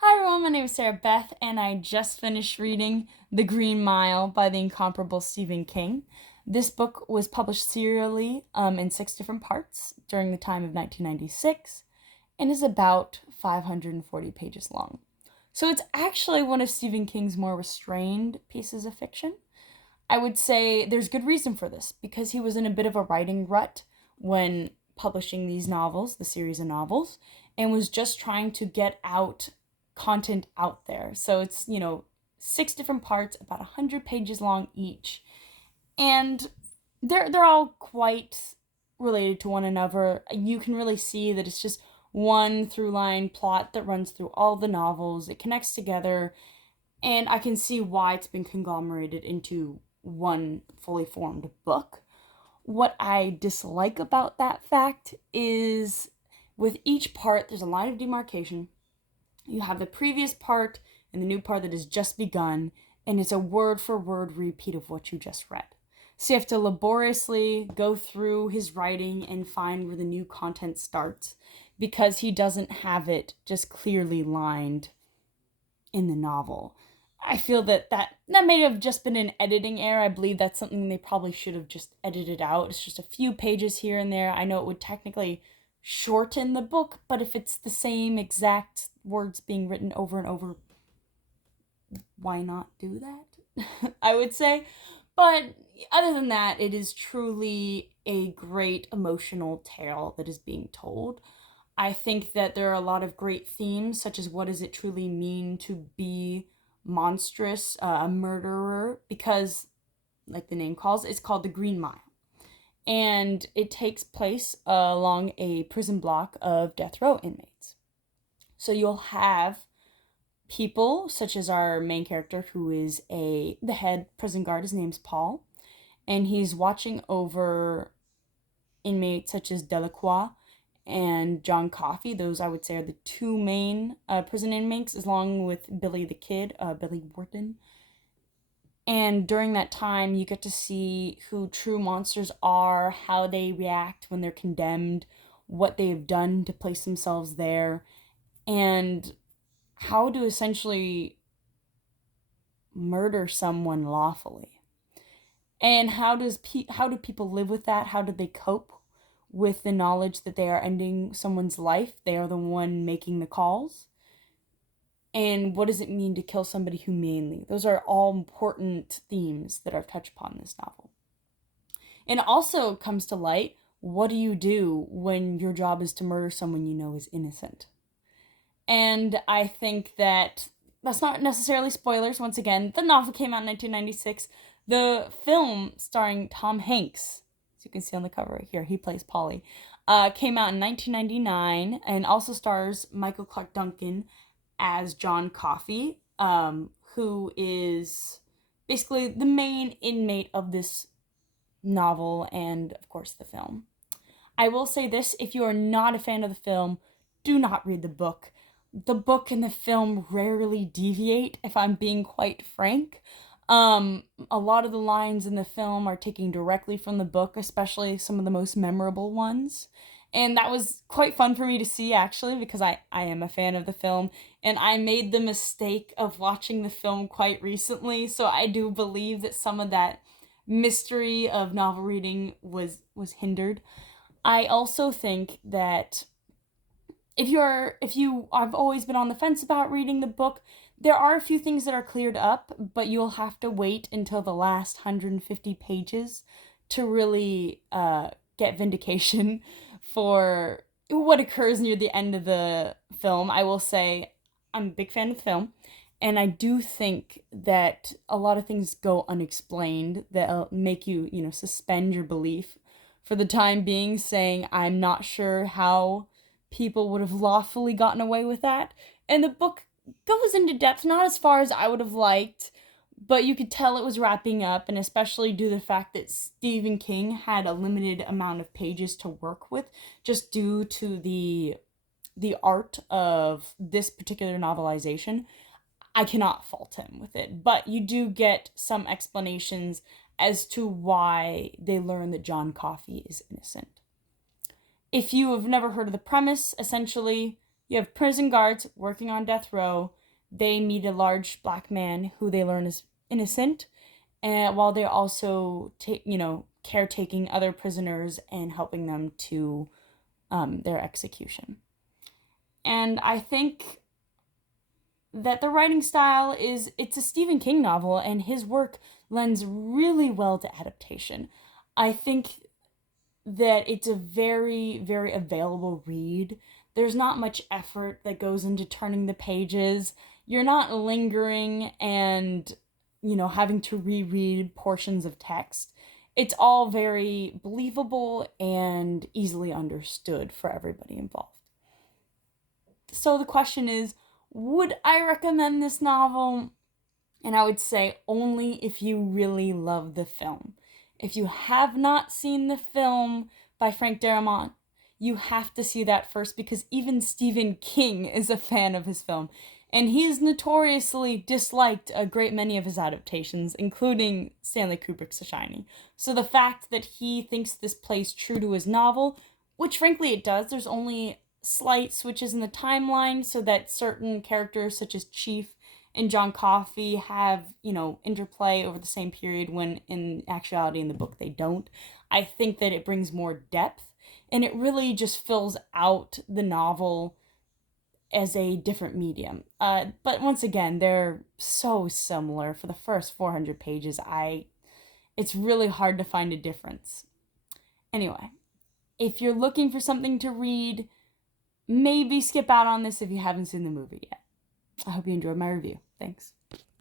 Hi everyone, my name is Sarah Beth, and I just finished reading The Green Mile by the incomparable Stephen King. This book was published serially in six different parts during the time of 1996 and is about 540 pages long. So it's actually one of Stephen King's more restrained pieces of fiction. I would say there's good reason for this because he was in a bit of a writing rut when publishing these novels, the series of novels, and was just trying to get out content out there. So it's, six different parts, about 100 pages long each. And they're all quite related to one another. You can really see that it's just one through line plot that runs through all the novels. It connects together, and I can see why it's been conglomerated into one fully formed book. What I dislike about that fact is with each part, there's a line of demarcation. You have the previous part and the new part that has just begun, and it's a word for word repeat of what you just read. So you have to laboriously go through his writing and find where the new content starts because he doesn't have it just clearly lined in the novel. I feel that may have just been an editing error. I believe that's something they probably should have just edited out. It's just a few pages here and there. I know it would technically shorten the book, but if it's the same exact words being written over and over, why not do that? I would say. But other than that, it is truly a great emotional tale that is being told. I think that there are a lot of great themes, such as what does it truly mean to be monstrous, a murderer, because, like the name calls, it's called the Green Mile. And it takes place along a prison block of death row inmates. So you'll have people such as our main character, who is the head prison guard. His name's Paul, and he's watching over inmates such as Delacroix and John Coffey. Those, I would say, are the two main prison inmates, along with Billy the Kid, Billy Wharton. And during that time, you get to see who true monsters are, how they react when they're condemned, what they have done to place themselves there, and how to essentially murder someone lawfully. And how do people live with that? How do they cope with the knowledge that they are ending someone's life? They are the one making the calls. And what does it mean to kill somebody humanely? Those are all important themes that are touched upon in this novel. And it also comes to light, what do you do when your job is to murder someone you know is innocent? And I think that's not necessarily spoilers. Once again, the novel came out in 1996. The film starring Tom Hanks, as you can see on the cover right here, he plays Polly, came out in 1999 and also stars Michael Clarke Duncan as John Coffey, who is basically the main inmate of this novel and, of course, the film. I will say this, if you are not a fan of the film, do not read the book. The book and the film rarely deviate, if I'm being quite frank. A lot of the lines in the film are taken directly from the book, especially some of the most memorable ones. And that was quite fun for me to see, actually, because I am a fan of the film. And I made the mistake of watching the film quite recently, so I do believe that some of that mystery of novel reading was hindered. I also think that if you I've always been on the fence about reading the book, there are a few things that are cleared up, but you'll have to wait until the last 150 pages to really get vindication for what occurs near the end of the film. I will say I'm a big fan of the film, and I do think that a lot of things go unexplained that make you, suspend your belief for the time being, saying I'm not sure how people would have lawfully gotten away with that. And the book goes into depth, not as far as I would have liked, but you could tell it was wrapping up, and especially due to the fact that Stephen King had a limited amount of pages to work with, just due to the art of this particular novelization. I cannot fault him with it, but you do get some explanations as to why they learn that John Coffey is innocent. If you have never heard of the premise, essentially, You have prison guards working on death row. They meet a large black man who they learn is innocent, and while they're also caretaking other prisoners and helping them to their execution. And I think that the writing style it's a Stephen King novel, and his work lends really well to adaptation. I think that it's a very, very available read. There's not much effort that goes into turning the pages. You're not lingering and, having to reread portions of text. It's all very believable and easily understood for everybody involved. So the question is, would I recommend this novel? And I would say only if you really love the film. If you have not seen the film by Frank Darabont, you have to see that first, because even Stephen King is a fan of his film. And he has notoriously disliked a great many of his adaptations, including Stanley Kubrick's The Shining. So the fact that he thinks this plays true to his novel, which frankly it does, there's only slight switches in the timeline so that certain characters such as Chief and John Coffey have, interplay over the same period, when in actuality in the book they don't. I think that it brings more depth, and it really just fills out the novel as a different medium. But once again, they're so similar. For the first 400 pages, it's really hard to find a difference. Anyway, if you're looking for something to read, maybe skip out on this if you haven't seen the movie yet. I hope you enjoyed my review. Thanks.